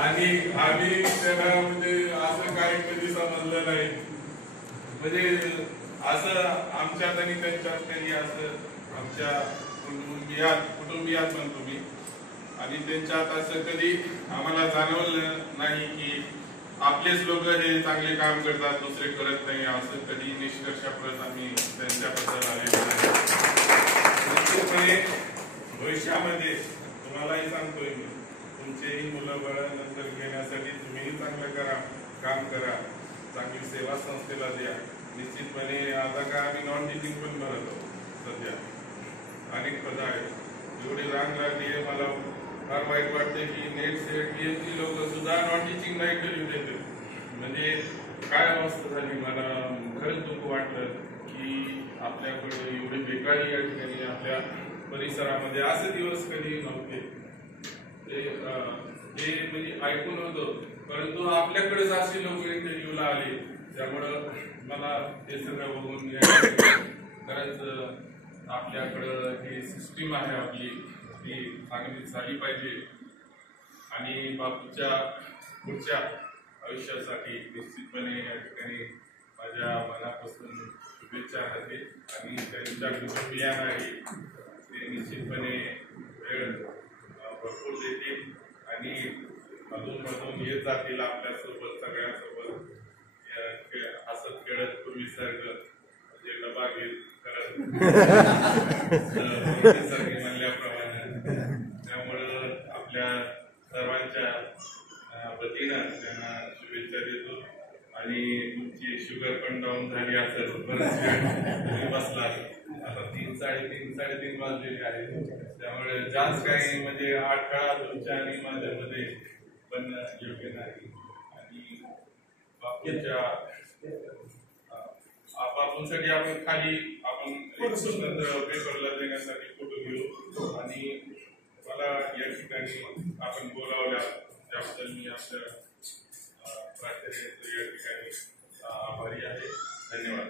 आणि आम्ही त्याला म्हणजे असं काही कधी समजलं नाही, म्हणजे असं आमच्यात आणि त्यांच्यात कधी असं आमच्या कुटुंबियात म्हणतो मी, आणि त्यांच्यात असं कधी आम्हाला जाणवलं नाही की आपलेच लोक हे चांगले काम करतात, दुसरे करत नाही, असं कधी निष्कर्षापर्यंत आम्ही त्यांच्याबद्दल आलेलो नाही. निश्चितपणे भविष्यामध्ये तुम्हालाही सांगतोय मी, तुमचेही मुलं बाळ नंतर घेण्यासाठी तुम्हीही चांगलं करा, काम करा, चांगली सेवा संस्थेला द्या. निश्चितपणे आता काय आम्ही नॉन टीचिंग पण भरत आहोत सध्या, अनेक पद आहेत, एवढी रांग लागली आहे. मला फार वाईट वाटते की नेट सेट पीएचडी लोक सुद्धा नॉन टीचिंग नाही करू देते. म्हणजे काय अवस्था झाली, मला खरंच दुःख वाटलं की आपल्याकडे एवढी बेकारी या ठिकाणी आपल्या परिसरामध्ये असे दिवस कधी नव्हते. ते म्हणजे ऐकून होतं, परंतु आपल्याकडेच असे लोक इंटरव्ह्यूला आले. त्यामुळं मला हे सगळं बघून खरंच आपल्याकडं ही सिस्टीम आहे आपली, ती चांगली झाली पाहिजे. आणि बापूच्या पुढच्या आयुष्यासाठी निश्चितपणे या ठिकाणी माझ्या मनापासून शुभेच्छा राहतील. आणि त्यांच्या कुटुंबियांनाही ते निश्चितपणे वेळ भरपूर देतील आणि मधून येत जातील आपल्यासोबत, सगळ्यांसोबत हसत खेळत पूर्वीसारखं, म्हणजे डबा घेत करत म्हणल्याप्रमाणे. त्यामुळं आपल्या सर्वांच्या वतीनं त्यांना शुभेच्छा देतो. आणि तुमची शुगर पण डाऊन झाली असेल, बरंच वेळ तुम्ही बसला, आता 3-3:30 वाजलेले आहेत. त्यामुळे जास्त काही म्हणजे अडथळा तुमच्या आणि माझ्यामध्ये पण योग्य नाही. आणि बापूच्या बापूंसाठी आपण खाली पेपरला देण्यासाठी फोटो घेऊ. आणि मला या ठिकाणी आपण बोलावल्या त्याबद्दल मी आपल्या प्राचार्यांचं या ठिकाणी आभारी आहे. धन्यवाद.